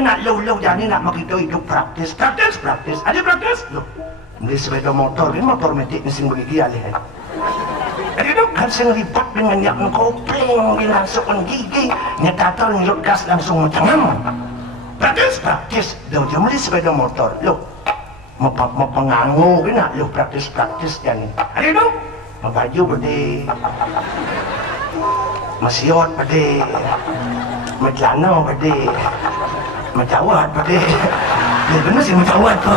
nak lo jadi nak begitu hidup praktis. Ada praktis lo. Beli sepeda motor, ini motor metik mesin begigi alih. Jadi tu kan sing ribet dengan yang kopling, langsung gigi, nyetator nyut gas langsung macam praktis. Lo jangan beli sepeda motor lo. Mau penganggu ini nak lo praktis jadi. Ada tu, mau baju berde, masiot berde, macana berde, macawat berde. Dia benar sih macawat tu.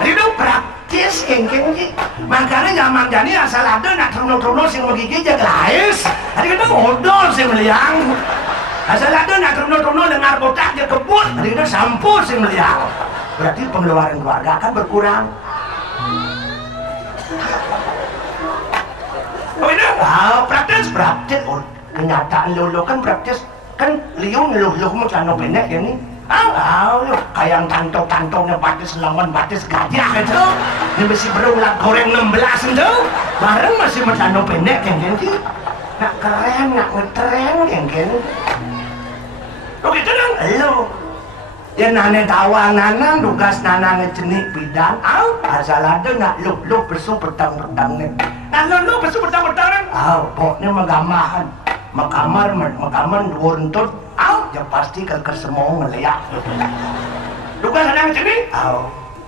Ada tu praktis kengkeng ji. Makanya zaman jadi asal ada nak terunuk sing begigi je lais. Ada tu odol sing meliang. Asal ada nak terunuk dengar botak je kebut. Ada tu sampur sing meliang. Berarti pengeluaran keluarga akan berkurang. Oh ini, praktis. Oh, kenyataan lo kan praktis. Kan liung lo mau celana pendek ya nih. Kayak tantong-tantongnya batis lawan batis gajah itu. Ini mesti berulang goreng 16 itu. Bareng masih celana pendek yang ganti. Nak keren, nak ngetren yang ganti. Oh gitu dong, lo. Ya nane tawa nanang tugas nanang jenik bidang asal ada nak lu bersuk petang-petang nih nah lu bersuk petang-petang pokoknya megamahan makamar duruntut ya pasti ke semua ngeliat tugas nanang jenik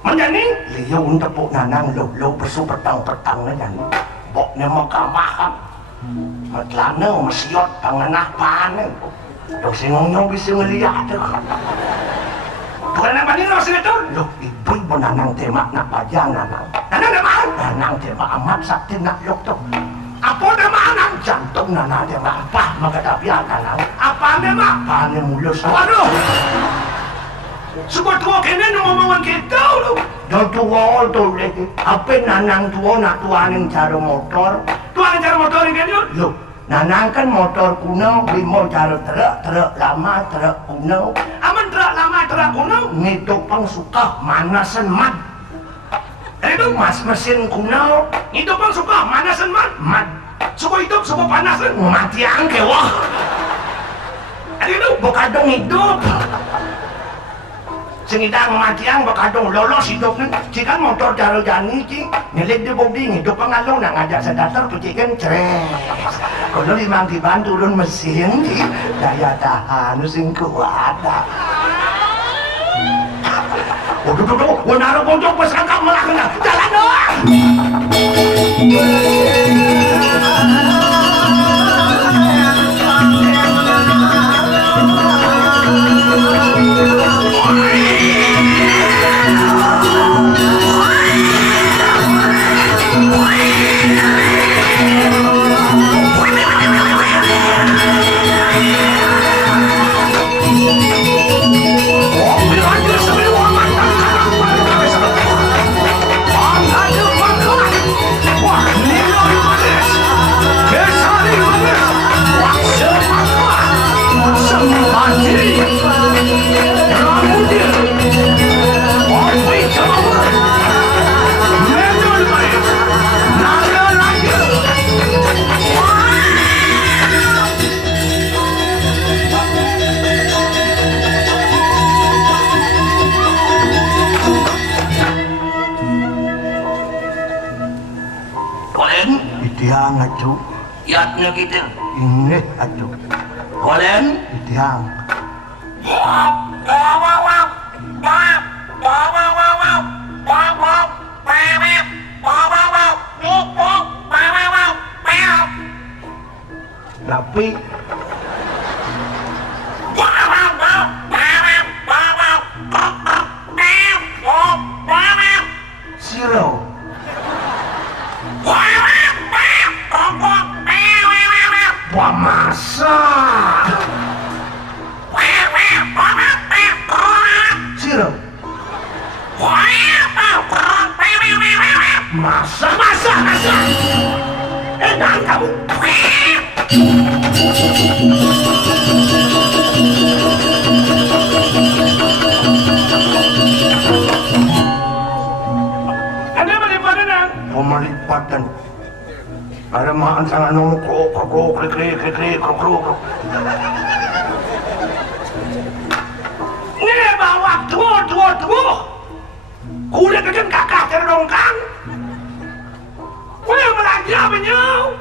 menjani liu untuk pok nanang lu bersuk petang-petang nih kan pokoknya megamahan matlana mesiot panganah panen dok singong bisa ngeliat tuh. Bukan apa ni nasi itu? Loh, ibu nanang tema nak baca nanang. Nanang nama? Nanang tema amat sakti nak lok tu. Apa nama nanang? Jantung nanang tema apa? Maka tapi nanang. Apa nama? Panen mulus. Waduh. Sebab tua kena ngomong kita lu. Dan tua tu lagi. Apa nanang tua nak tuanin cara motor? Tuanin cara motor ni kan lu? Nanang kan motor kuno, bimo cara truk lama, truk kuno. Aman truk lama, truk kuno, ngitupang suka manasan mat. Itu mas mesin kuno, ngitupang suka manasan mat. Suka hidup, suka panasan, mati angke wah. Itu bokadong hidup. Sengidang matiang bakadong lolos hidup ni. Jika motor jaro jani ci, ngelik di bodi hidup pengalung nak ngajak sedatar pecikan ceres. Kalau limang tiban turun mesin ci, daya tahan sing kuat. Waduh, wanara pojok pesangka malah kena jalan doang. Yatnya kita ini aduh kolen tiang tapi zero wah masa zero masa enak kamu ada malipatan pemalipatan ada makan sangat nomor krik. Nih tuh. Kulit kan kakak terdongkang. Kulit belajar menyau.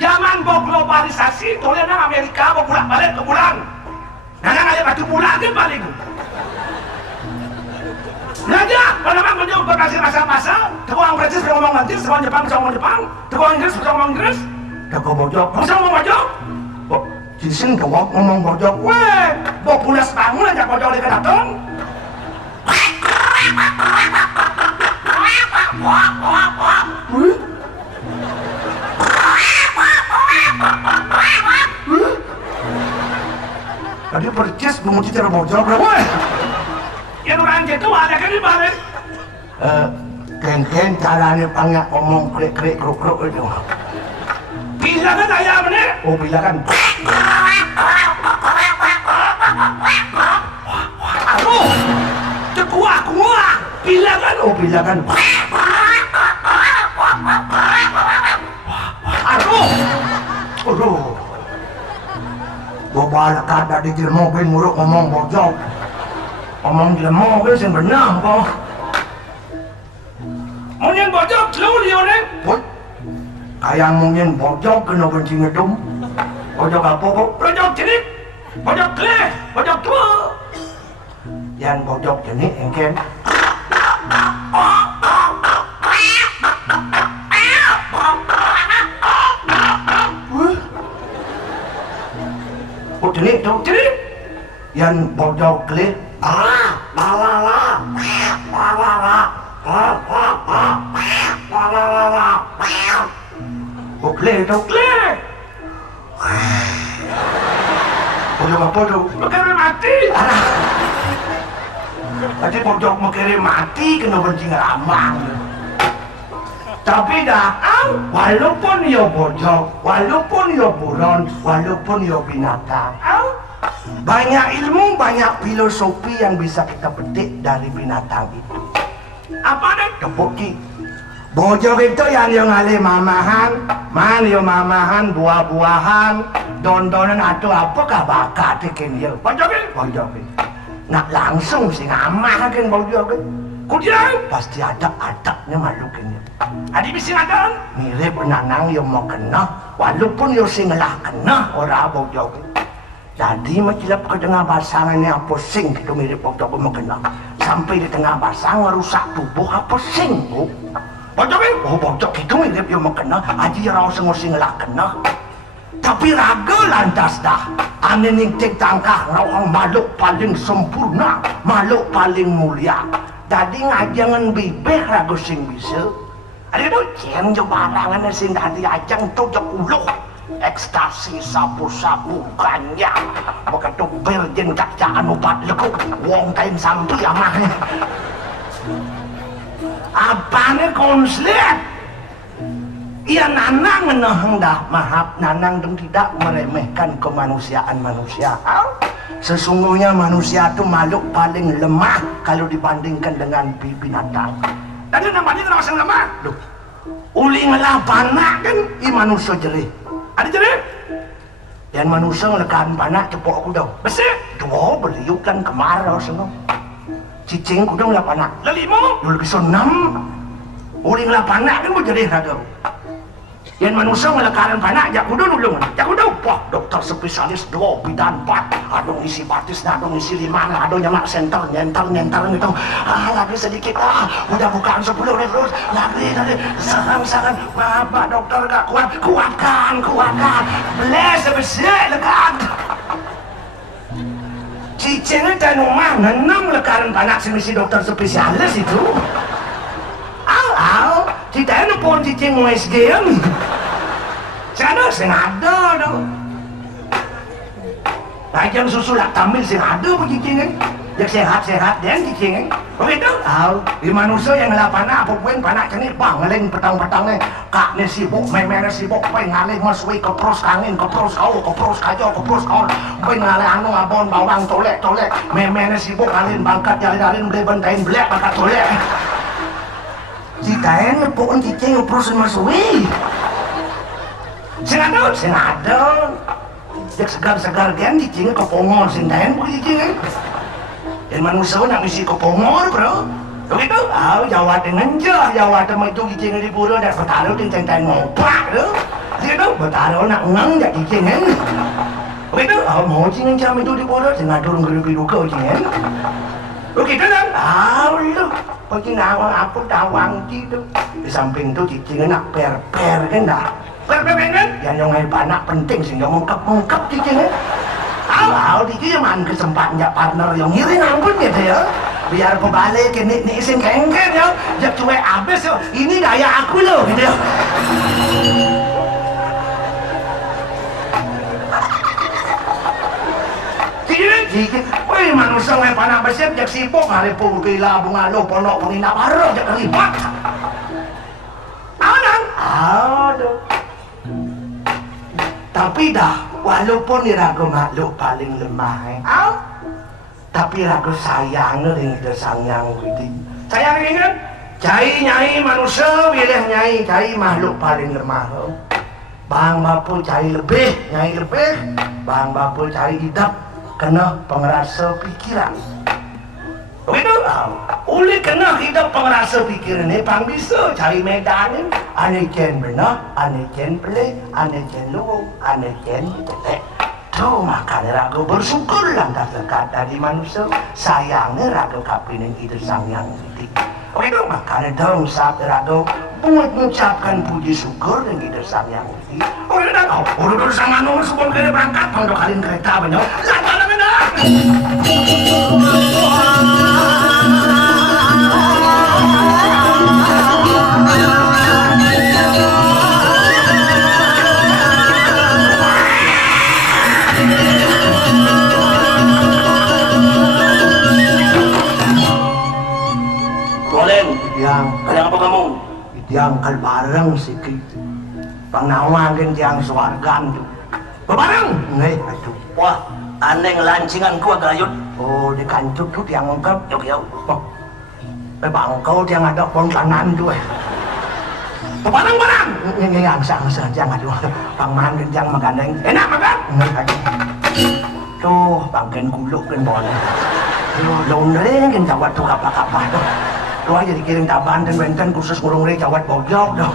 Zaman globalisasi, tolong nang Amerika mau pulang balik ke bulan. Nang ada batu bulan ke paling. Belajar, memang menyau berkasih masa-masa. Tukang Prancis bisa ngomong Prancis, tukang Jepang bisa ngomong Jepang, tukang Inggris bisa ngomong Inggris. Tukang bojok, bisa ngomong bojok. Jisin kau ngomong bojok, weh, bawa pulas bangun aja bojok dia datang. Tadi percis memuji cara bojok, weh. Yang orang gitu ada kan di balik. Ken caranya panggak ngomong krik-krik kruk-kruk itu. Bilangan ayam nih. Oh bilangan. Aduh, kuah. Bilangan. Oh bilangan. Aduh. Gua balik ada di mobil muruk ngomong bojok. Ngomong di mobil yang benar kok. Mungkin bojok selalu dia nih. Kayak mungkin bojok kena benci ngedum. Bojok apa kok? Bojok jenik, bojok kleh, bojok tua. Yang bojok jenik engken. Oh jenik tuh, jenik. Yang bojok kleh. Klek. Bojok apa tuh? Mengirim mati. Tadi bojok mengirim mati kena benci ngeramang. Tapi dah, walaupun yo bojok, walaupun yo buron, walaupun yo binatang, banyak ilmu, banyak filosofi yang bisa kita petik dari binatang itu. Apa nih? Tepuki. Bojok itu yang ngalih mamahan, mamahan buah-buahan, don-donan atau apakah bakat ikan dia. Bojok. Nak langsung sih ngamah kan bojok. Kudian pasti ada-adanya makhluk ini. Adi bisa ada? Mirip nanang yang mau kena, walaupun yang singlah kena orang bojok. Jadi macilap ke tengah pasangannya pusing gitu mirip bojok mau kena. Sampai di tengah pasang merusak tubuh apa sing bu. Bojok oh bojok itu mirip yang mau kena, aji rau singlah kena. Tapi raga lantas dah. Ane ning tangkah rau makhluk paling sempurna, makhluk paling mulia. Jadi ngajangan bibih raga sing bisa. Ada itu cem jo barangan sing tadi ajang tu jo uluh. Ekstasi sapu-sapu ganja. Begitu berjen kacaan obat lekuk. Wong kain sampai amah. Apanya konslet? Ia nanang hendak maaf nanang dan tidak meremehkan kemanusiaan manusia. Sesungguhnya manusia itu makhluk paling lemah kalau dibandingkan dengan binatang. Tadi namanya terasa lemah. Duh, uling panak kan i manusia jerih. Ada jerih? Yang manusia ngelekan panak cepok aku dong. Besi? Dua beliuk kan kemarau semua. Cicing kudung lah panak. Lelimo? Dulu bisa 6. Uling lah panak kan berjerih raga. Yang manusia ngelekaran panak jak kudung dulu. Jak kudung. Wah dokter spesialis 2 bidan 4. Aduh isi batis, aduh isi 5. Aduh nyamak senter, nyentar gitu. Lagi sedikit udah bukan 10 nih terus. Lagi. Sarang. Maaf pak dokter gak kuat. Kuatkan. Beles besar lekat. Cicingnya dan rumah nenang lekaran panak semisi dokter spesialis itu. Cicingnya pun cicing mau SGM. Senada dong. Ajang susu lak tamil senada pun cicing kan. Yang sehat dan cicing kan. Begitu? Di manusia yang ngelapana apa pun panak cenit bang ngeling petang-petangnya. Kaknya sibuk, memenya sibuk, pengalih masui kepros kangin, kepros kau, pengalih anu abon bawang tolek, memenya sibuk alin bangkat jalan-jalan beli bentain belek bangkat tolek. Cikain ngepukun cicing ngeprosin masui. Sengadon. Cek segar-segar gen cicingnya kepongol sindain pun cicing kan. Dan manusia nak misi ke pomor bro. Begitu? Jawa dengan Jawa teman itu gicing di pura dan bertaruh di centang ngopak tu. Begitu? Bertaruh nak ngang jak gicing kan. Begitu? Mau cingin jam itu di pura jangan turun ke lebih duka cingin. Begitu kan? Lu pergi nawang apa tawang itu di samping tu cingin nak per kan dah. Per kan? Yang nyongai panak penting sehingga mengkap cingin. Di man kesempatan partner yang ngiring ampun gitu ya. Biar kebalik ini isin kengken ya. Jak cuek abis ya. Ini gaya aku loh gitu ya. Jikit, wih manusia yang panah besar jak sibuk hari pun gila bunga lo ponok pengina baru jak ribet. Anang, aduh. Tapi dah, walaupun ragu makhluk paling lemah, tapi ragu sayang ring itu sayang gitu. Sayang ingat, cai nyai manusia, bilah nyai cai makhluk paling lemah. Bang bapu cai lebih, nyai lebih. Bang bapu cai hidup, kena pengerasa pikiran. Begitu? Oleh kena hidup pengerasa pikiran ni, pang bisa cari medan ni. Ane jen benar, ane jen pelik, ane jen lugu, ane jen telek. Tu makanya ragu bersyukur lantas dekat dari manusia. Sayangnya ragu kapinin itu sang yang titik. Begitu? Makanya dong saat ragu buat mengucapkan puji syukur dengan itu sang yang titik. Oh iya dah, udah sama nomor sebelum kena berangkat, pangdo kalian kereta banyak. Lata lah benar. Kadang apa kamu? Yang kalbarang sikit. Pangnawagan yang suargan tu. Berbarang? Nih, aduh. Wah, aneh lancingan ku agayut. Oh, di kancut tu yang ungkap. Yuk. Oh. Bangkau yang ada pongkanan tu. Berbarang. Ini angsa jangan aduh. Pangman yang magandeng. Enak makan? Nih, aduh. Tuh, bangken kuluk kan boleh. Lonely kan jawab tu kapal-kapal tu. Lu aja dikirim taban dan benten khusus ngurung re jawat bojok dong.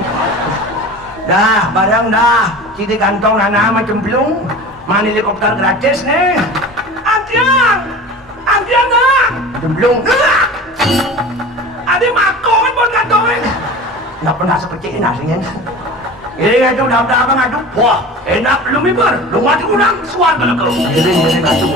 Dah, barang dah. Cidi kantong nana sama cemplung. Mani helikopter gratis nih. Antian dah. Cemplung. Adi mako kan buat kantongin. Nggak pernah seperti ini aslinya. Ini itu udah abang aduk. Wah, enak lu miber. Lu mati ulang suar kalau kau. Ini aduk.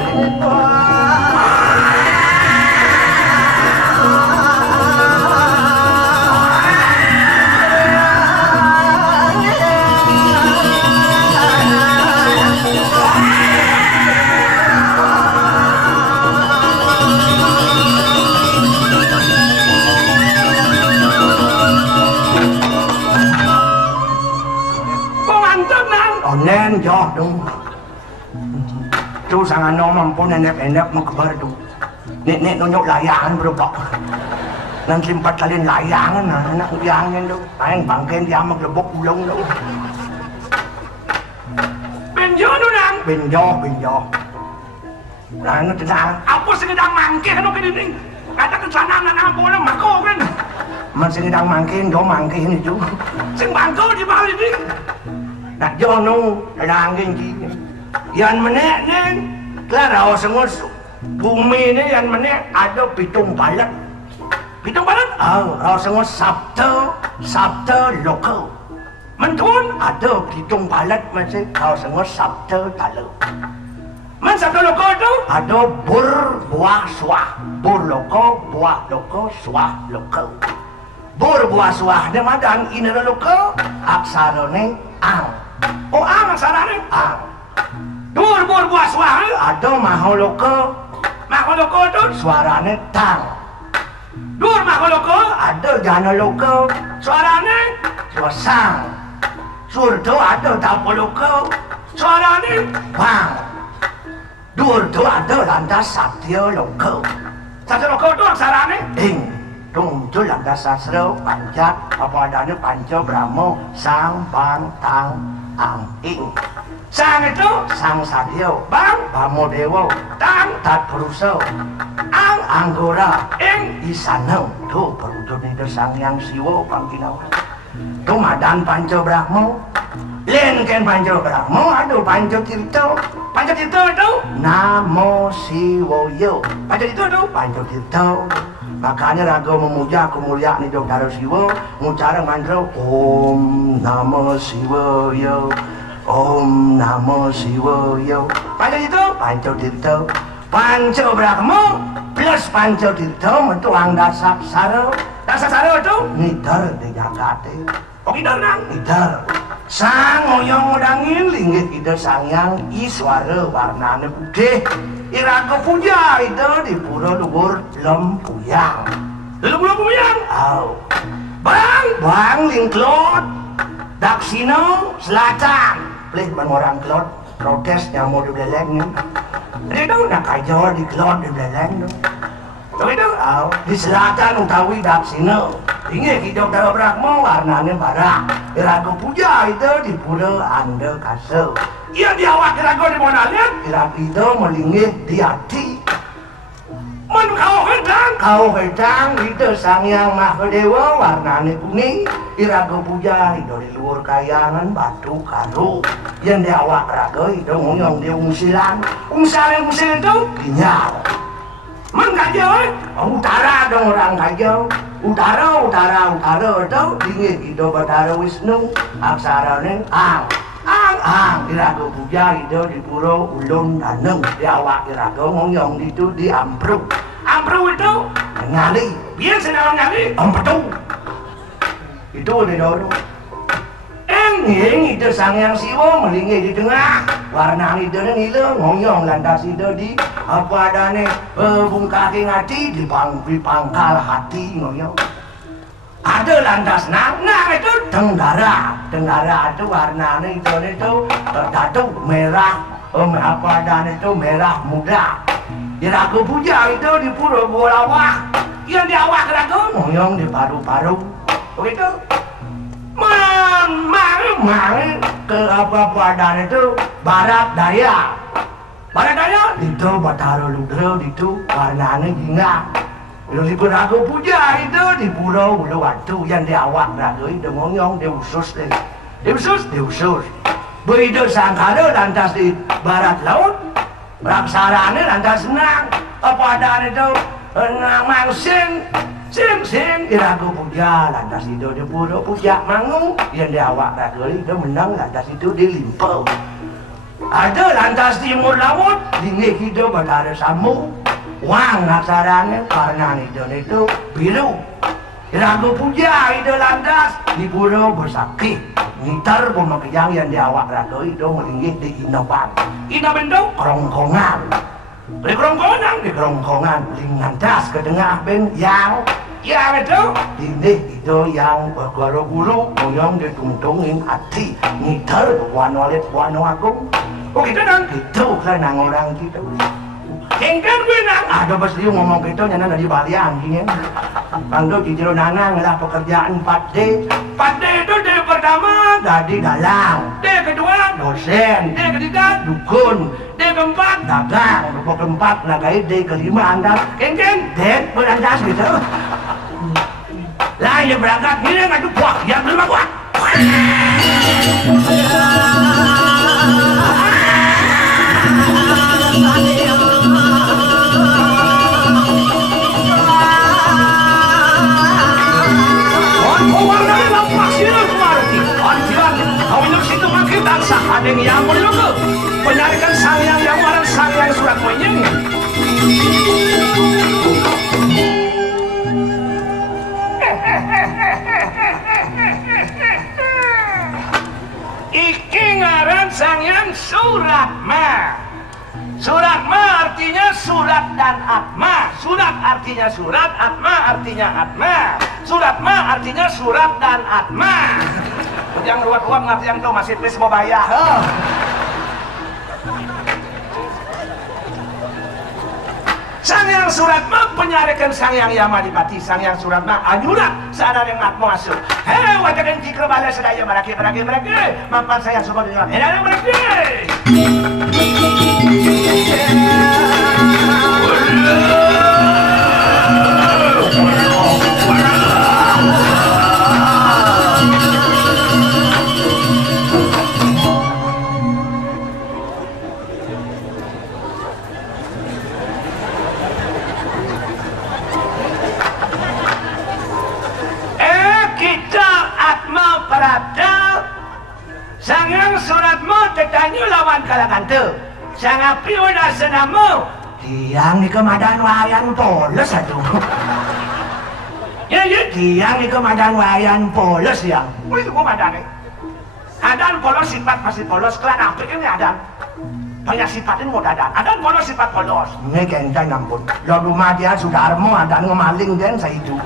Nen jauh dong. Tu sangat mampu nenek mengkebar tu. Nek nunjuk layangan berubah. Nanti 4 kali layangan anak uyangin tu. Ayang bangken dia mengelebok ulung tu. Benjo tu nang. Benjo. Nang tenang. Apa sedang mangke kan opini ni? Kata ke sana nak boleh mako kan. Masih sedang mangke, do mangke ni tu. Sing bangko di bawah ni. Nak jono langin gini. Yang menek ni, klara semua bumi ni yang menek ada pitung balat. Pitung balat? Semua sabta lokal. Mentun ada pitung balat macam kau semua sabta talu. Man sabta lokal tu ada buah suah. Bur lokal, buah lokal, suah lokal. Bur buah suah ni madan ini lokal. Aksara ni ang. Oh aksara ni ang. Dur buah suara ada maholoko tu suaranya tang. Dur maholoko ada jana loko suaranya sang. Sur tu ada tapoloko suaranya wang. Dur tu ada landas satya loko. Satya loko tu aksaranya ing. Tung tu landas sastra panjat apa adanya panca brahmo sang bang tang ang ing. Sang itu sang sadyo, bang bamo dewo, tang tat peruso, ang anggora ing isaneng tuh perutun itu sang yang siwo pangkinawan tumadan Panco Brahmo len ken Panco Brahmo aduh Panco Tirto itu Namo Siwoyo Panco Tirto makanya raga memuja kemuliaan hidup Daro Siwo ngucara mantra Om Namo Siwoyo Om Namo Siwoyo Panco Tirto Panco Brahmo plus Panco Tirto mentuang dasar saro itu ngidar di Jakate ngidar sang ngoyong ngudangin linggit ide sangyang iswara warnane putih iraga puja ide di pura luhur Lempuyang bang lingklot daksino selatan pleh orang klot protes yang mau dibeleng nih itu nak aja di klot dibeleng dong itu di selatan utawi daksino ingin hidup Daro Brahmo warnanya barak iraga puja itu di pura anda kasel iya di awak iraga di mana lihat iraga itu melingih di hati kau hedang itu sangyang Mahadewa warnanya kuning iraga puja itu di luar kayangan batu karu yang di awak raga itu ngomong di ungsilan itu ginyal mengkajau utara dong orang kajau utara itu dingin itu Bathara Wisnu aksaranya ang iraga puja itu di pura ulun daneng di awak iraga ngomong itu di ampru itu ngali biar sedang ngali empetu itu di dulu itu sangyang siwo melingih di tengah warna itu nila ngomong lantas itu di apa adane bungkaki ngati di pangkal hati ngomong ada lantas nang itu tenggara itu warnanya itu datu merah apa adane itu merah muda iraga puja itu di pura Golawah yang di awak iraga ngomong di paru-paru begitu ke apa dan itu barat daya itu Bathara Ludra itu warnanya gingang di iraga puja itu di pulau Uluwatu yang di awak raga itu ngomong di usus begitu sangkara lantas di barat laut raksarane lantas senang apa dan itu namang sing iraga puja lantas itu di pura puja mangung yang di awak raga itu menang lantas itu di Limpo ada lantas timur laut dingin itu Bathara Sambu wang aksaranya karena itu biru iraga puja itu lantas di pura Besakih ngitar pemakaian yang di awak raga itu melinggih di Inoban itu kerongkongan di kerongkongan lingantas ke tengah ben yang itu itu yang berguru-guru ngomong ditungtungin hati ngitar wano agung gitu kan gitu kan orang gitu Engkan gue nang ada pas dia ngomong gitu nyana dari balian gini kalau di jero nanang lah pekerjaan 4D itu D pertama gadi dalang D kedua dosen D ketiga dukun D keempat dagang D keempat nagai D kelima anda engkan D berandas gitu lah ya berangkat gini ngadu puak ya belum puak ada yang menunggu penyarikan sangyang yang warang sangyang surat menyeng iki ngaran sangyang Suratma artinya surat dan atma surat artinya surat atma artinya atma Suratma artinya surat dan atma yang ruat-ruat ngerti yang tuh masih please mau bayar Sangyang Suratma penyarikan Sangyang Yamadipati Sangyang Suratma anyurat sadar yang atma masuk wajah dan jika bala sedaya meraki mampan saya semua dengan meraki kalangan tu. Sangat piu dah senamu. Tiang ni kemadan wayan polos aduh. Ya, tiang ni kemadan wayan polos yang. Wih, lu kemadan ni. Adan polos sifat masih polos. Kelan apik ini adan. Banyak sifatnya mau dadan. Adan polos sifat polos. Ini kentang ampun. Lo rumah dia sudarmo adan ngemaling dan saya itu.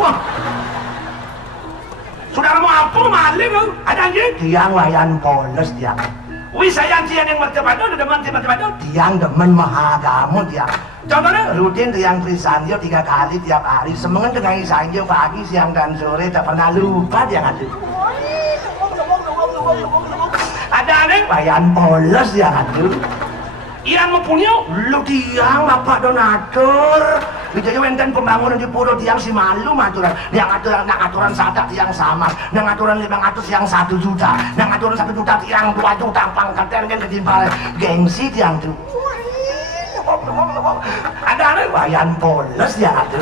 Sudarmo apa maling lu? Adan dia. Tiang wayan polos tiang. Wih sayang tiang yang mertebado, demen tiang mertebado. Tiang demen mahagamu tiang. Contohnya rutin tiang Trisanjo 3 kali tiap hari. Semengen dengan Isanjo pagi, siang dan sore. Tak pernah lupa tiang ada. Ada aneh wayan polos tiang ada. Iang mempunyai lu tiang bapak donatur. Bijaya wenten pembangunan di pura tiang si malu aturan. Yang aturan sadak tiang sama. Yang aturan 500 yang 1 juta. Yang aturan 1 juta tiang 2 juta pangkat kan ketimbang gengsi tiang tu. Ada aneh wayan polos tiang ada.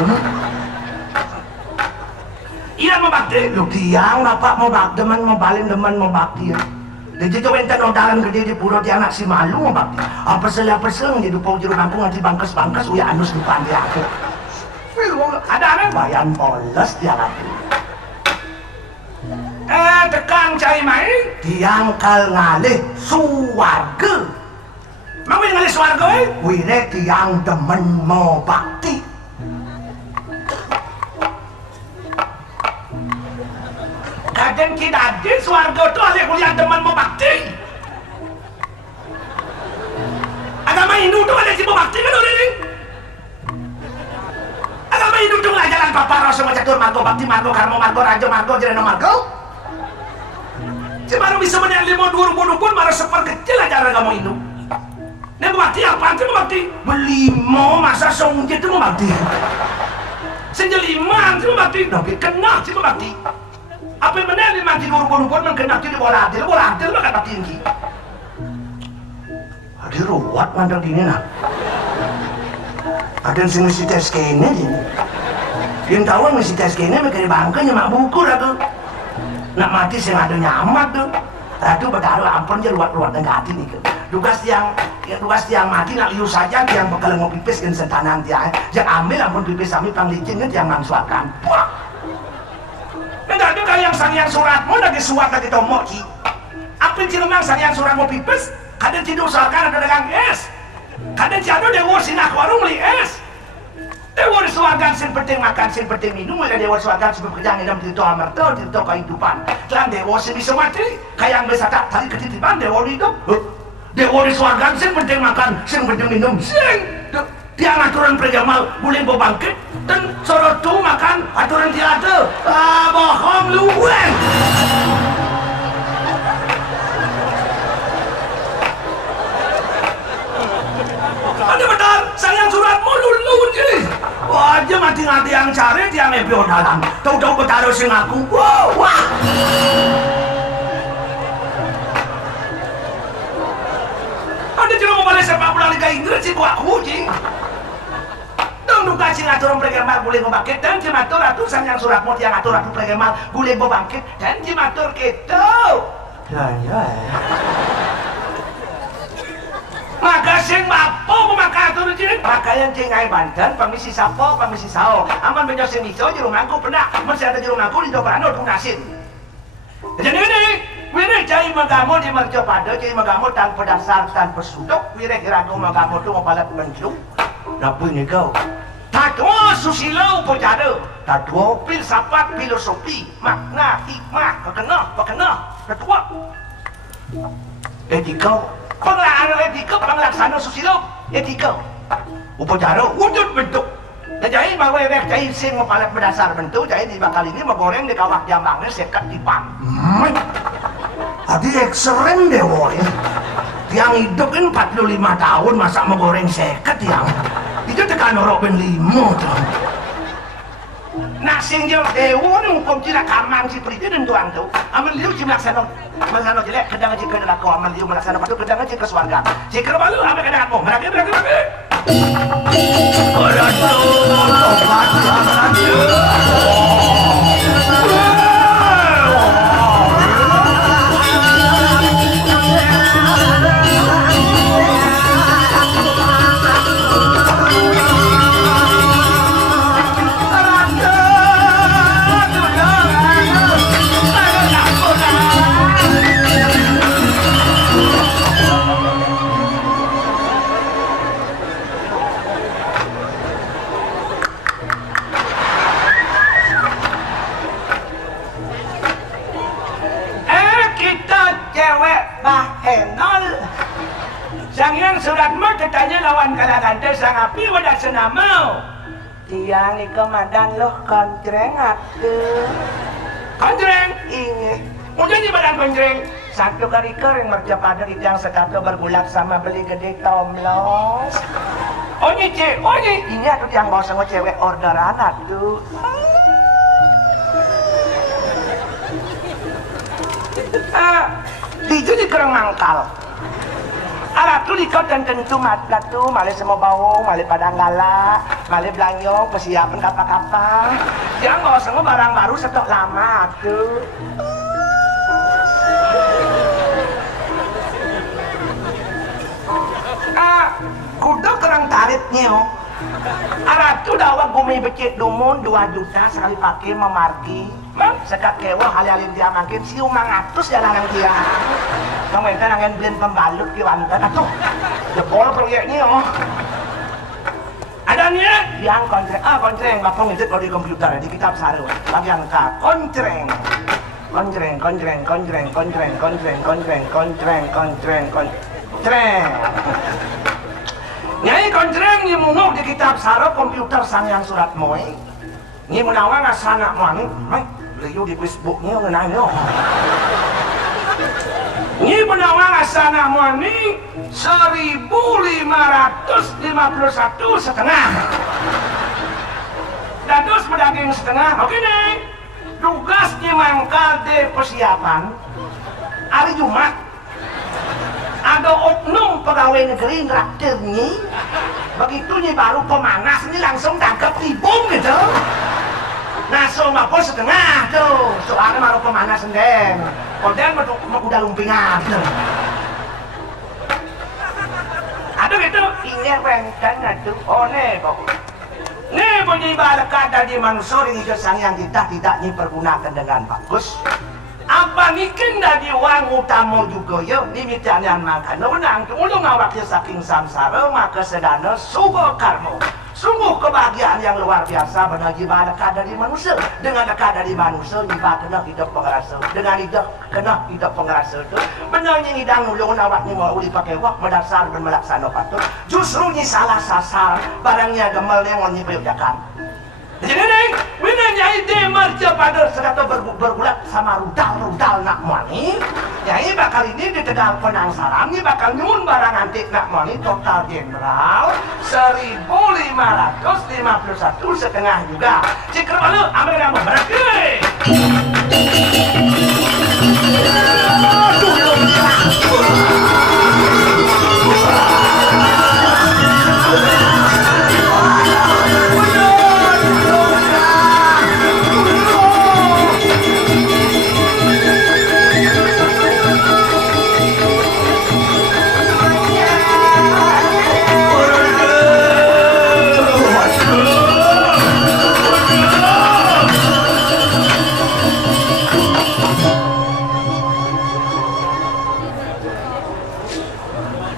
Iang membakti lu tiang bapak mau bak demen mau balin demen mau bakti. Jadi tu wenten odalan gede di pura tiang nak si malu mau bakti. Apa sel di dupong jeruk kampung nanti bangkes uya anus depan dia aku. Ada aneh wayan polos tiang aku. Tekan cai main tiang kal ngalih suwarga. Mau ngalih suwarga wire tiang demen mau bakti. Kadang kita di suwarga tu alih kuliah demen mau bakti. Agama Hindu tu ada si mau bakti kan orang ini. Agama Hindu tu lah jalan papa rasa macam tu margo bakti margo karmo margo rajo margo jereno margo. Si baru bisa menyalih mau dua pun baru seperkecil aja agama Hindu. Dia mau bakti apa sih mau bakti? Belimo masa songjit tu mau bakti. Senjeliman sih mau bakti. Tapi kena sih mau bakti. Apa yang mana lima di dua pun mengkena di bola adil makan bakti tinggi. Ada ruwet mandang dini nak. Ada yang mesti tes kene je. Yang tahu mesti tes kene mereka bangkanya mak buku aku. Nak mati sing ada nyamat tu. Ratu bertaruh ampun je luat-luat dengan hati ni ke. Tugas tiang mati nak liu saja tiang bakal mau pipis kan sentanan tiang. Jangan ambil ampun pipis kami panglicin kan tiang mangsuakan. Wah. Enggak ada yang sangyang suratmu lagi suat lagi tomok ki. Apa yang memang sangyang surat mau pipis? Kadang tidur usahakan ada dagang es. Kadang tiada dewa sinak warung beli es. Dewa disuakan sin penting makan sin penting minum. Mereka dewa disuakan sin pekerjaan dalam tirto amarta tirto kehidupan. Dalam dewa sin bisa mati. Kayak yang bisa tak tadi ketitipan dewa hidup. Dewa disuakan sin penting makan sin penting minum. Sin. Tiang aturan pregamal boleh berbangkit. Dan sorot tu makan aturan tiada. Bohong lu wen. Ada benar, sayang suratmu lulun jadi. Wah, dia mati-mati yang cari, dia ngepi odalan. Tahu-tahu bertaruh sing aku. Wah. Ada juga mau balik sepak bola Liga Inggris sih buat aku, Cing. Dan duka sing aturan pregemal boleh membangkit dan jimatur atusan yang suratmu yang atur atu pregemal boleh membangkit dan jimatur gitu. Ya. Maka sing mapo maka atur cing pakaian cing ai Banten pamisi sapo pamisi sao aman bejo sing iso di rumahku pernah masih ada di rumahku di Dobrano tunasin. Jadi ini wire cai magamu di Mercopada cai magamu tanpa dasar tanpa suduk wire kiraku magamu tu mapalat mencluk. Napa ini kau? Tatwa susilo pojado tatwa filsafat filosofi makna hikmah pakena tatwa etika penglaksana susilo etika upacara wujud bentuk jadi mau wek cai sing mapalat berdasar bentuk jadi di bakal ini menggoreng di kawak jambangnya sekat di pan tadi ekstrem deh woy yang hidup kan 45 tahun masa menggoreng sekat yang itu tekan orang ben 5 tuh nak sing jauh dewa ni hukum tidak kamang si presiden tuan tu amal liu si melaksana jelek kedang si kedang kau amal liu melaksana patu kedang si ke swarga si kerbalu apa kedang kau mereka orang tu kalagan teh sangapi wadah senamau. Tiang ni komandan loh kontreng atuh. Kontreng? Inge. Udah di badan kontreng. Satu kali kering merja pada yang sekato bergulak sama beli gede tomlos. Oh nyece, oh nye. Ini atuh yang bawa sama cewek orderan atuh. Itu di kerang mangkal. Arah tuh dikot dan tentu mata tuh, malih semua bawang, malih padang gala, malih belanyong, persiapan kapal-kapal. Yang bawa semua barang baru setok lama tuh. Kudu kerang taritnya. Arah tuh dawa gumi becek dumun 2 juta sekali pakai memarki. Sekat kewa hal-halin dia makin siu mangatus jalanan dia. Pemerintah nangen beliin pembalut ke wanten. Atuh, jebol proyeknya oh. Ada nih? Yang kontreng, kontreng, bapak ngintip kalau di komputer, di kitab saru. Bagian K, kontreng. Kontreng, kontreng, kontreng, kontreng, kontreng, kontreng, kontreng, kontreng, kontreng. Nyai kontreng ni munguk di kitab saru komputer sang yang surat moe. Ni menawa ngasana mani, beliau di Facebooknya ngenanya. Ni menawa ngasana mani 1.551 setengah. Dados pedaging setengah, oke nih. Tugasnya mangkal de persiapan hari Jumat. Ada oknum pegawai negeri ngeraktir nih. Begitu nih baru pemanas ini langsung tangkap tibung gitu. Nah so apa setengah tuh. Soalnya baru pemanas sendiri. Kemudian udah lumpingan. Aduh gitu. Ini rengkan aduh. Oh nih kok. Nih punya ibarat kata di manusia ini sang yang kita tidak dipergunakan dengan bagus. Apa nikin dari uang utama juga ya limitan yang makan menang ulung awaknya saking samsara maka sedana sungguh karma sungguh kebahagiaan yang luar biasa benar ibadah dari manusia dengan dekat dari manusia ibadah kena hidup pengerasa dengan hidup kena hidup pengerasa itu benar yang hidang ulung awaknya mau dipakai wak mendasar dan melaksanakan itu justru ini salah sasar barangnya gemel yang mau nyipiljakan. Jadi nih, mina nyai demarja pada sekata bergulat sama rudal nak money. Nyai bakal ini di Tegal Penangsaran, ini bakal nyun barang antik nak money total general 1.551 setengah juga. Cikar malu, ambil nama berarti.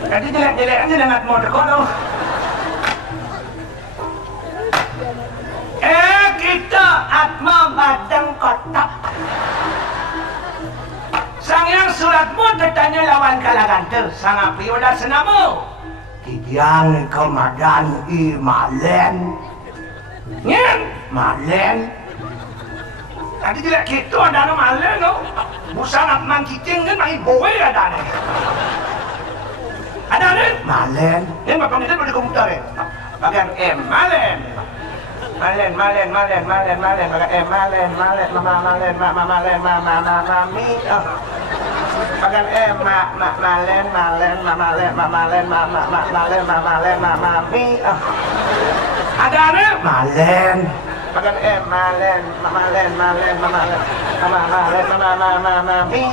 Jadi jelek-jeleknya dengan mau dekono. Kita atma badang kotak. Sang yang suratmu tertanya lawan kalaganter. Sang api udah senamu. Kidian komadan i malen. Nyen malen. Tadi jelek gitu ada malen no. Busan atman cicing kan main bowe ada nih. Ada nih? Malen. Ini bapak ini boleh komputer ya? Bagian M, malen. Malen. Bagian M, malen, mami. Bagian M, malen, mami. Ada nih? Malen. Bagian M, malen, mami.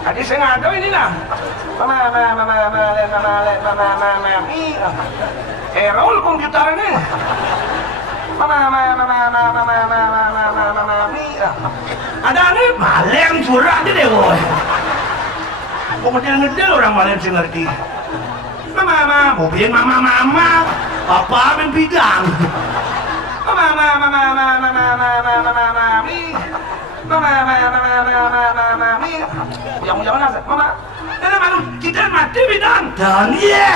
Tadi saya ngado ini lah. Errol komputer ini. Ada nih malen curah aja deh boy. Kemudian ngedel orang malen sih ngerti. Mobil mama, papa main bidang. Yang jangan nasa, mama. Nana malu, kita mati bidang. Dan iya.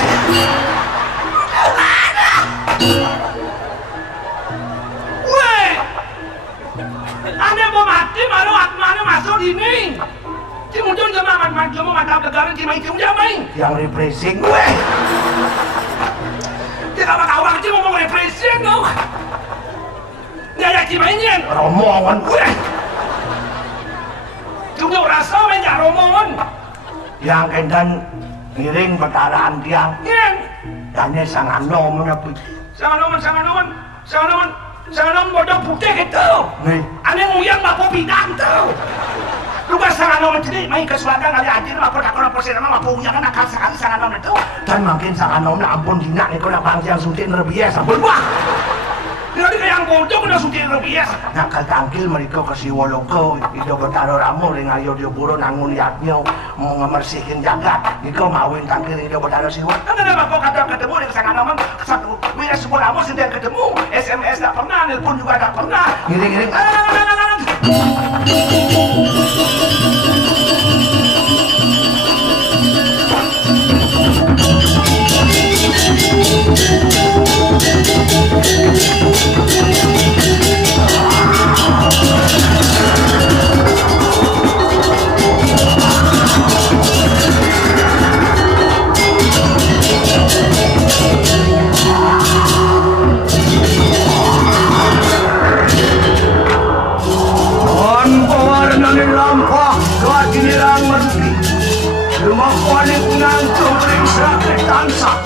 Weh, ane mau mati malu atmane masuk ini. Cimujun jamaah maju mau mantap negara cimai jamai. Yang refreshing weh. Kita bakal orang cimai ngomong refreshing dong. Nyaya cimainya. Romongan weh. Cuma rasa main romongan. Yang kendan ngiring pertaraan tiang. Iya. Dan sangat nom tapi. Sangat nom bodoh putih gitu. Nih. Ane nguyang mapo bidang tuh. Lu kan sangat nom jadi main kesuatan kali anjir mapo dakon apa sih nama mapo nguyang kan akal sekali sangat nom itu. Dan makin sangat nom ampun dina nih kena bangsa yang suntik nerbiasa. Berbuah. Jadi kayak yang bodoh kena suntik nerbiasa. Nakal tangkil mereka kasih woloko. Itu ketaro ramu ring ayo dia buru nangun liatnya mau ngemersihin jagat. Iko mawin tangkil itu ketaro siwa. Kan kenapa kau kata ketemu dengan sangat nom satu wilayah sebuah ramu sendiri ketemu. SMS tak pernah, nelpon juga tak pernah. Ngiring-ngiring.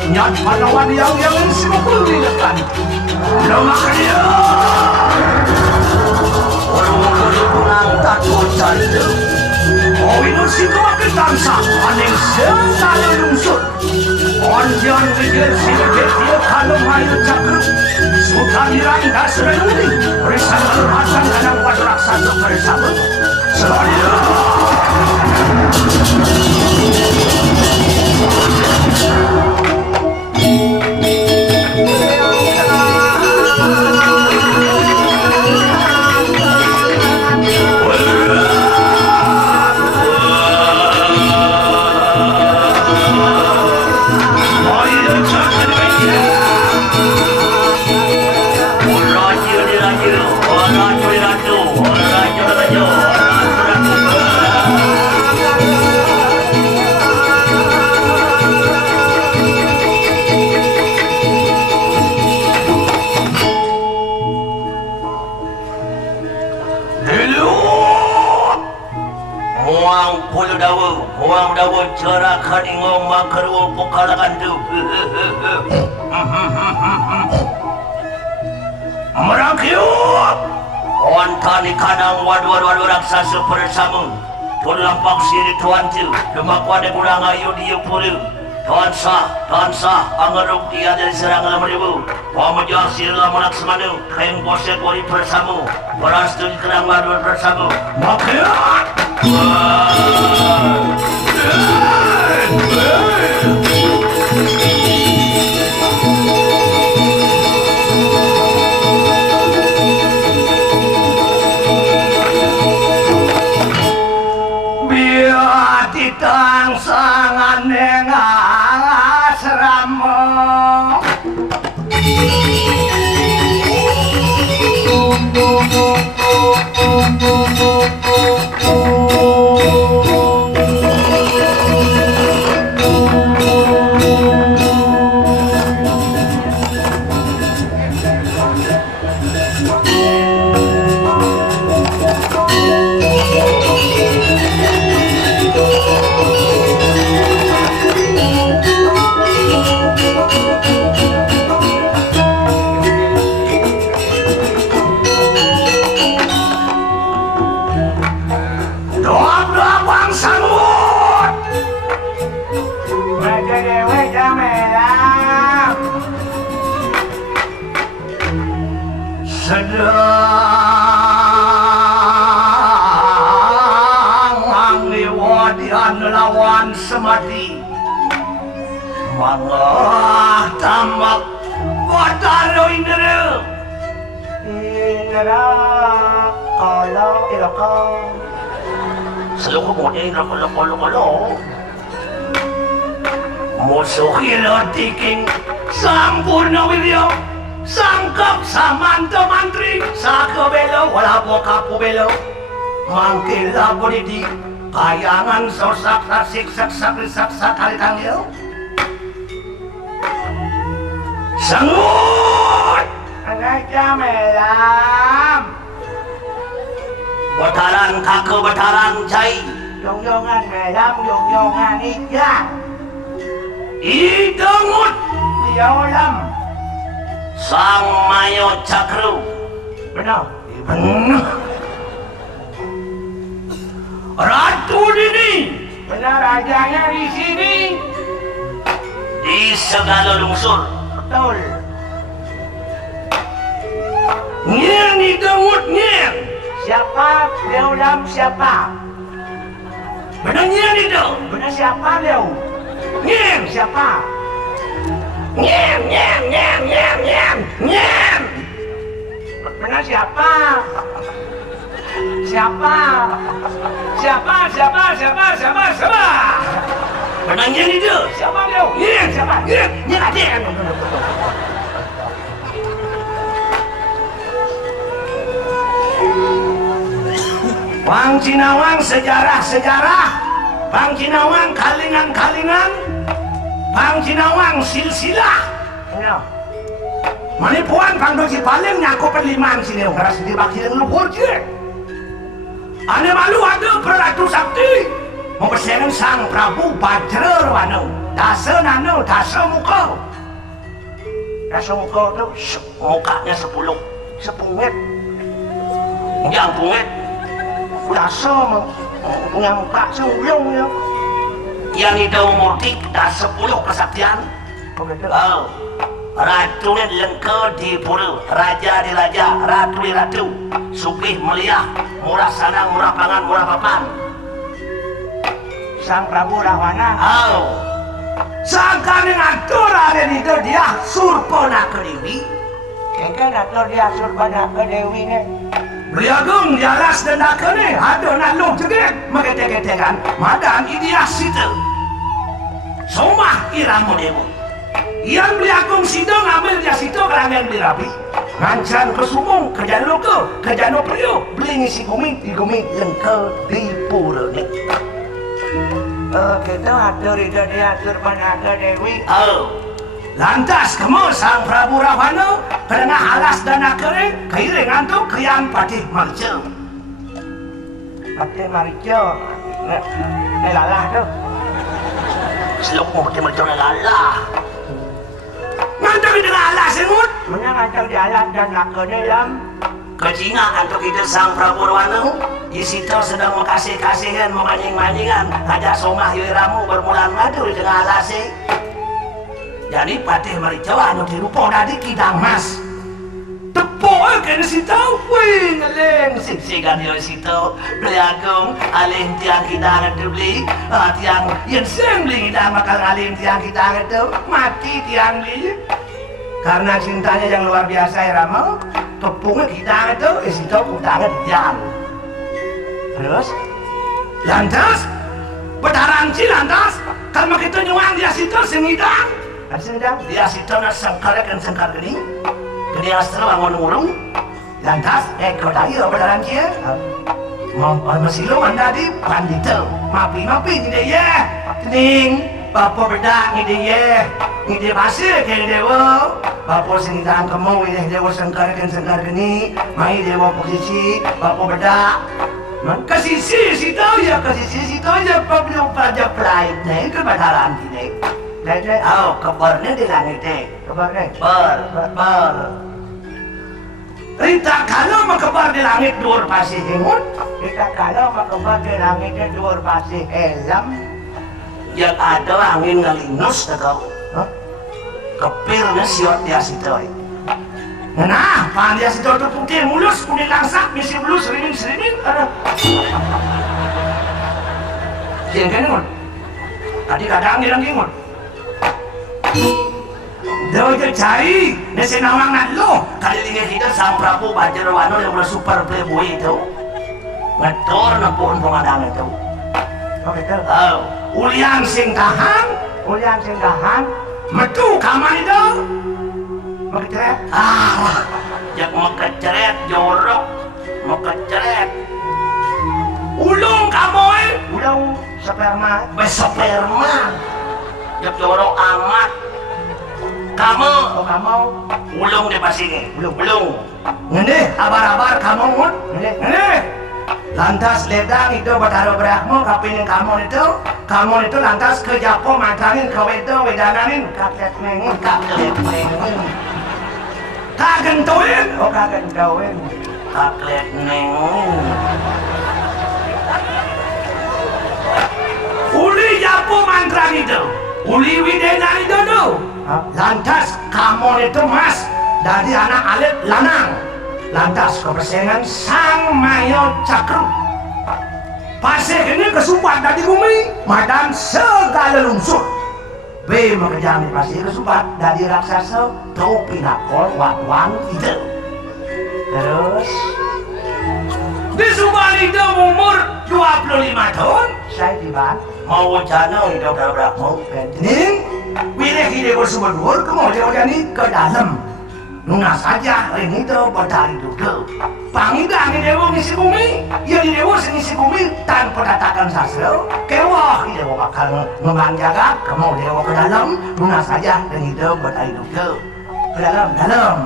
Nyat panawan yang simple kan lemak dia orang-orang kunang takut candu oh ini situ akan tansa aning sentara lungsur onjan rigel silget dia kalung hayu cakru sultan dirang dasar uning perisan berhasan kadang pada raksasa bersama selalu Muang dawa cara kaningong makarwo pokalakan tu. Merakyut Wantani kanang wadu raksasa bersama Tulampak siri tuan tu Demak wade kurang ayu dia pura Tuan sah Angaruk dia dari serangan meribu Pamajak sirla menak semanu Kain bosek wari bersama Beras tu kerang wadu bersama Merakyut biar ditang sangan nengang asrama sedang angiwadian lawan semati mangah tamak wadaro indera kalau ilokong selalu kemudian kalau musuh hilo tiking Sang Purnawirya, sangkap samanta mantri, sakabelo wala bokapu belo. Mangkila bodidi, kayangan sosak sasik sak kali tanggil. Sangut! Raja Melam. Bataran kake bataran cai. Yong-yongan Melam, yong-yongan Ijang. Idengut Liaulam. Sang Mayo Cakru. Benar? Benar. Ratu Dini. Benar, rajanya di sini. Di segala lungsur. Betul. Nyer ni dengut nyer. Siapa Liaulam siapa? Benar nyer ni dong. Benar siapa Liau? Nyer siapa? Nyer. Benar siapa? Siapa? Menangnya ni dia. Siapa dia? Siapa? Nyer ada kan? Wang Cinawang sejarah. Bang Cinawang kalingan. Bang Cinawang silsilah. Manipuan Bang Doji paling nyakup perlimaan sini. Karena sini bagi yang luhur je. Ane malu ada peratu sakti. Mempersiapkan Sang Prabu Bajrarwana. Dasa nano, dasa muka. Dasa muka tu, mukanya 10 met. Yang punget. Dasa punya muka seulung ya. Yang itu motik dah 10 kesaktian. Oh, ratu ni lengkau di pura, raja di raja, ratu di ratu, sugih mulia, murah sanang, murah pangan, murah papan. Sang Prabu Rahwana. Oh, sangka dengan atur ada itu dia Surpana Dewi. Kengkeng atur dia Surpana Dewi ni. Beliagung dia las dan nak ni, ada nak long cegek, mengetek-ketekan, madang idia situ. Somah iramu debu. Yang beliagung sidang ambil dia situ kerangan beli rapi. Ngancan ke sumung, ke jano priyo, beli ngisi gumit lengkau di pura ni. Kita atur itu dia Surpana Dewi. Oh. Lantas kamu Sang Prabu Rahwana kerana alas dan akere keiringan tu krian Patih Marica. Patih Marica, lalah tu. Selok mau Patih Marica lalah. Ngantuk dengan alas semut. Mana ngantuk di alas dan akere dalam. Kejingan untuk kita Sang Prabu Rahwana. Isito sedang mengkasih-kasihan, memanding-mandingan. Ada somah yuiramu bermulan ngadu dengan alas. Jadi Patih Marica anu dirupa tadi kidang mas. Tepuk kena situ, wih ngeleng sik-sikan yo situ. Beliagung alim tiang kidang itu beli, tiang yang sering beli kidang bakal alim tiang kidang itu mati tiang beli. Karena cintanya yang luar biasa ya Rama, tepungnya kidang itu situ utangnya tiang. Terus, lantas, betaranci lantas, kalau kita nyuang dia situ sengidang. Sedang dia situ nak sangkar geni astra bangun urung lantas kau tahu apa dalam dia masih lo anda di pandita mapi ni dia tening bapa bedak ni dia pasir ke dewa bapa singdang kamu ini dewa sangkar geni mai dewa posisi bapa bedak kasisi situ ya pablo pada flight ni ke bataran ni. Oh, kabarnya di langit deh. Kabarnya? Ber. Rita kalau makabar di langit dur pasih himut. Rita kalau makabar di langit dur pasih elam. Yang ada angin ngalinus tak kau. Kepirnya siot dia situ. Nah, pan dia situ tu putih mulus, kuning langsak, misi mulus, serimin. Yang kan tadi kadang dia ngingut. Dia cari nasi nawang nalo kali ini kita Sang Prabu Bajrarwana yang udah super playboy itu ngetor nepun pengadang itu. Ulian sing tahan metu kamar itu Makeceret. jak mekeceret jorok mekeceret ulung kamu Ulang sperma. besperma jak jorok amat kamu Oh kamu. ulung di pasingnya ulung Ngene abar-abar kamu mun. Ngene. Lantas ledang itu bertaruh berahmu kapinin kamu itu lantas ke Japo mantranin ke wedananin kakek neng kakek neng kagentuin oh kagentuin kakek neng uli japo mantra itu uli widena itu tuh lantas kamu itu mas dari anak alit lanang lantas kebersengan sang mayo cakru pasir ini kesumpat dari bumi madan segala lungsur B mengejar pasir kesumpat dari raksasa topi nakol wan itu terus di Subang itu umur 25 tahun saya tiba mau jana itu berapa ini pilih ide bersubar-subar kemudian ini ke dalam nuna saja ini tuh bertari duduk pangidang ini dewa ngisi bumi ya di dewa ngisi bumi tanpa datakan sastra kewah ini dewa bakal menganjaga kamu dewa ke dalam nuna saja dan itu bertari duduk ke dalam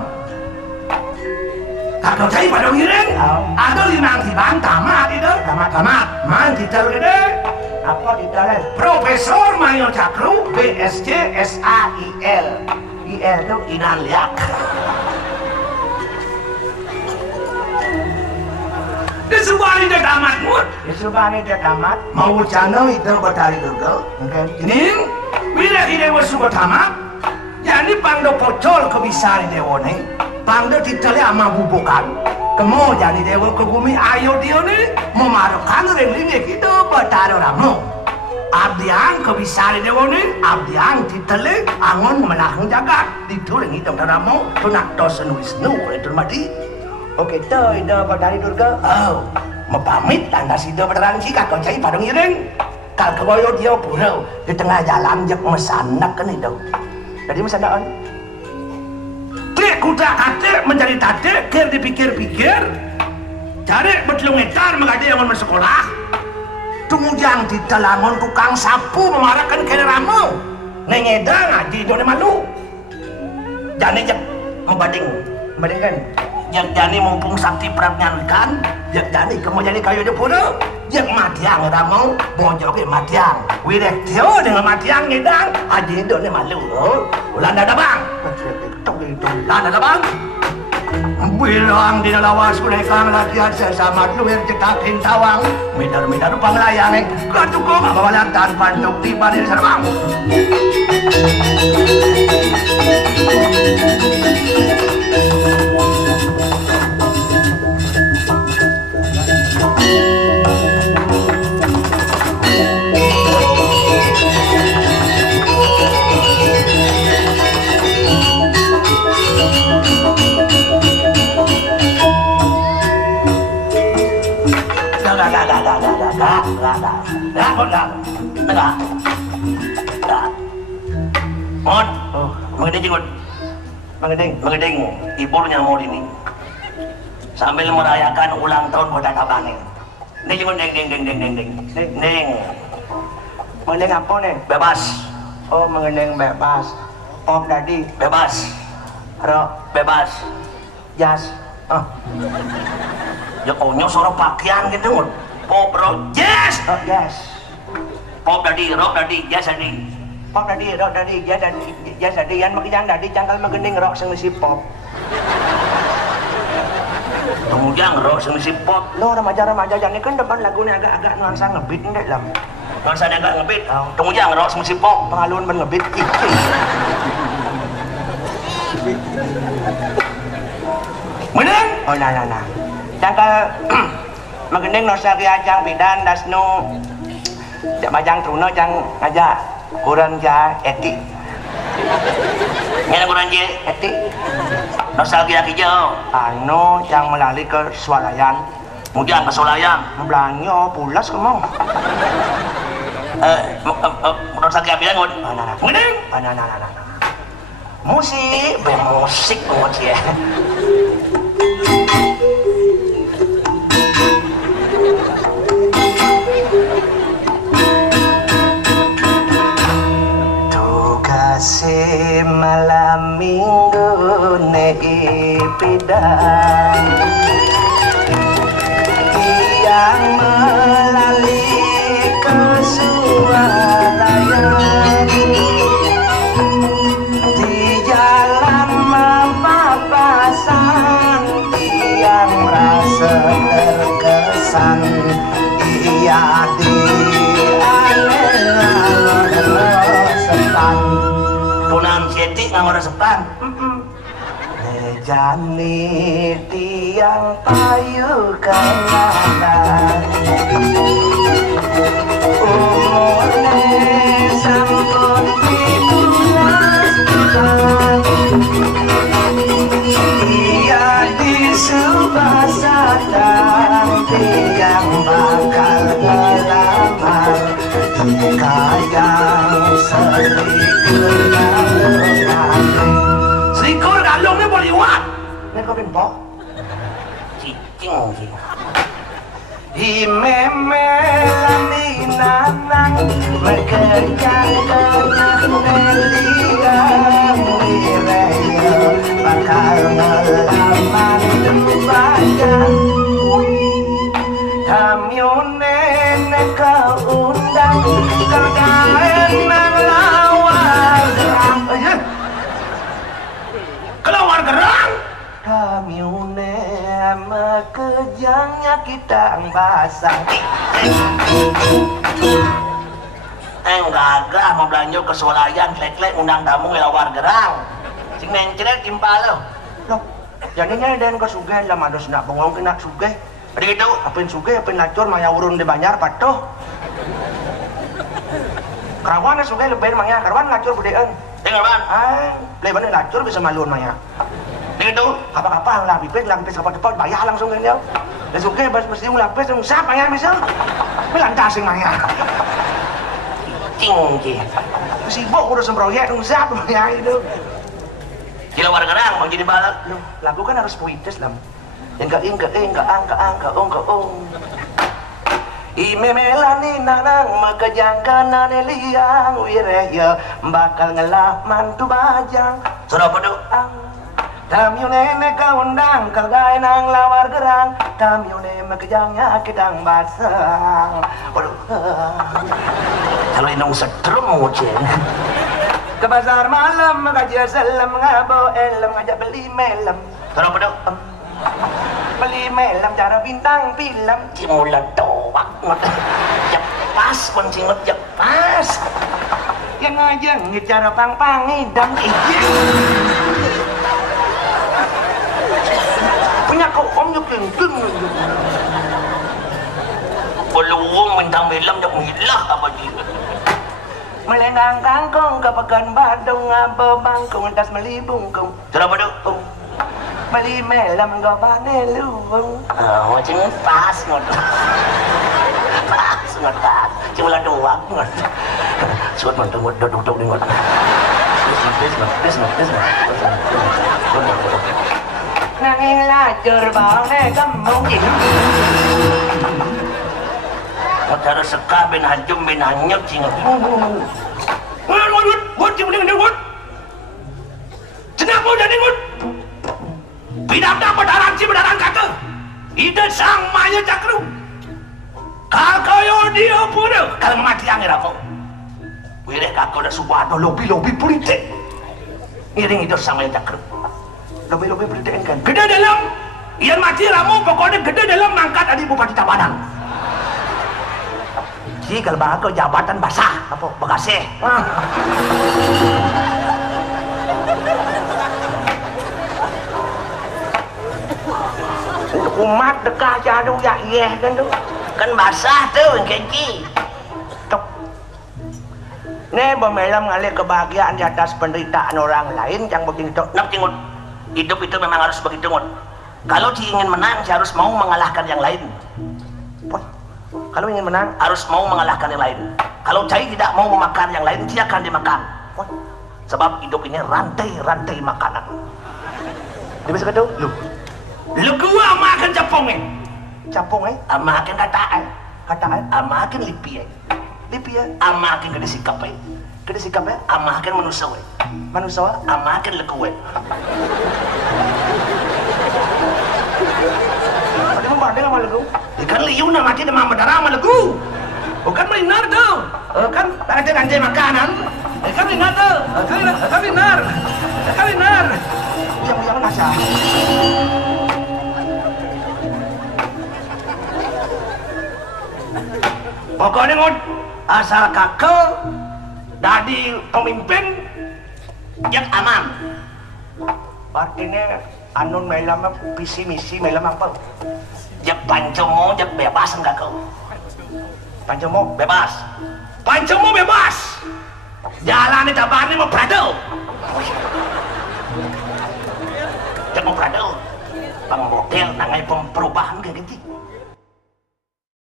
kakau cai pada ngiring ada limang tibang tamat itu tamat manti tergede apa ditarik Profesor Mayo Cakru BSc SAIL IL itu inan liak di Subang itu tamat mut di Subang itu tamat mau channel itu bertari dulu ini bila ide bersubat tamat jadi pangdo pocol kebisari dewa nih pangdo titali ama bubukan kemo jadi dewa ke bumi ayo dia nih memarukan reling itu bertari ramu abdiang kebisari dewa nih abdiang titali angon menahung jagat dituring itu ramu tunak dosen wisnu itu mati oke tuh itu bertari durga oh mepamit lantas itu berterang sih kakak cai pada ngiring kal keboyo dia pura di tengah jalan jek mesanak kan itu jadi mesanakan klik kuda kate mencari tate kir dipikir-pikir cari betlung etar mengade yang mau sekolah tungujang di telangon tukang sapu memarahkan kira ramu nengedang ngaji itu malu jani jek membandingkan yang jani mumpung sakti prabnyankan yang jani kamu jadi kayu di pura yang matiang ramu bojoke matiang wirek tio dengan matiang ngedang aji itu malu ulan ada bang ulan ada bang bilang di lawas mereka latihan sesama luar cetakin tawang midar panglayang katuko bawalan tanpa untuk tiba di serbang Mon, mengeding, ibunya mau ini sambil merayakan ulang tahun buat kabanin. Ini jengut deng. mengendeng apa nih? Bebas, Oh mengendeng bebas Om tadi bebas, bebas. jas Ya konyo suara pakaian gitu ngut. Pop bro, yes. oh jas Pop tadi, rock tadi, yes tadi. pop tadi rok tadi jas tadi yang makian tadi cangkal mengendeng rok sing si pop Kemudian rock sing si pop. lo remaja jadi kan depan lagunya agak nuansa ngebit enggak lam Nuansanya agak ngebit. Kemudian rock sing si pop. pengaluan ben ngebit Meneng? oh nah cangkal mengendeng nostalgia cang bidan dasnu jak majang truno cang ngajak kurang ja etik Ngene kurang je. etik Nostalgia hijau. anu yang melalui ke swalayan Kemudian ke Solayan. belanja pulas kemau Nostalgia bilang ngut. nah Meneng? nah musik banget ya. Kasih malam minggu neipidang yang melalui kesuarayan di jalan mapapasan yang merasa terkesan ia di punang cetik nggak resepan. Nejani tiang payu kanan umurne sampun 17 tahun ia disubasatan tiang bakal ngelamar kayang selikur galungnya boleh liwat ini kau pimpok cicing sih himemelani nanang mekerjang kenang meliang wireyo bakal ngelaman dubajang kamyone keundang kagaen nang lawar gerang kelawar gerang kamyone mekejangnya kita basang gagah mau belanja ke Solayan klek-klek undang tamu ngelawar gerang sing mencret timpal lo jadinya dan ke sugeh lah mados nak bengong kena sugeh ada gitu apin sugeh apin lacur maya urun di banjar patuh kerawan sugeh lebih maya kerawan lacur budean dengar ban leban lacur bisa maluan maya gitu apa-apa lapis apa-apa bayar langsung kan dia dan sugeh mesti lapis ngusap maya misal melantasing maya cing sibuk udah semproyek ngusap maya itu gila warga gerang mau jadi balak lagu kan harus puitis lah enggak imemelani nanang makajangkanan liang wireya bakal ngelak mantu bajang sudah berdoa tamyu nene kaundang kagay nang lawar gerang tamyu nene makajangnya kedang basang waduh kalau inong setrum ngucin ke pasar malam ngajak salam ngabo elem ngajak beli melem sudah berdoa beli melem cara bintang film cimulat doang jepas pun cingut jepas yang aja ngecara pang-pang idam ijin punya kau om nyuking peluang bintang film yang hilah apa dia melenggang kangkung ke pekan Badung ngabo bangkung tas melibungkung sudah berdukung beli melem gobane luwung macam pas ngot cuma lah doang ngot suat mantu ngot duduk di ngot nanging lacur baune kembung ini motor seka ben hajum ben hanyut cingut wut cimuding wut cenap udah ngut bidang bedaran si bedaran kakek ide sang maya cakru kakak dia pura kalau mati angin aku wireh kakak udah subado lobi politik ngiring itu sang maya cakru lobi politik kan gede dalam iyan mati ramu pokoknya gede dalam mangkat adik bupati Tabanan si kalau bakal jabatan basah apa Bekasi umat dekah jadu ya iya kan basah tuh keki tok ne bemelam ngalih kebahagiaan di atas penderitaan orang lain yang begitu nak cingut hidup itu memang harus begitu ngut kalau ingin menang harus mau mengalahkan yang lain kalau ingin menang harus mau mengalahkan yang lain kalau cai tidak mau memakan yang lain dia akan dimakan Sebab hidup ini rantai-rantai makanan. Dia bisa kata, lu gua makan capongnya. Capongnya, makan kataan. Kataan, makan lipian. Lipian, makan kada sikapnya. Kada sikapnya, makan manusia. Manusia, makan lekuwe. Tadi mau banding sama legu? Ikan liu na mati demam berdarah sama legu. Bukan benar tuh. Kan ada rantai makanan. Kan benar tuh. Kan benar. Kan benar. Yang nasa. Pokoknya ngon asal kakek jadi pemimpin yang aman. Artinya anun may lamang visi misi may lamang pa. Jak panco mo, jak bebas ang kakek. Panco mo bebas. Panco mo bebas. Jalan ni tabahan mo prado.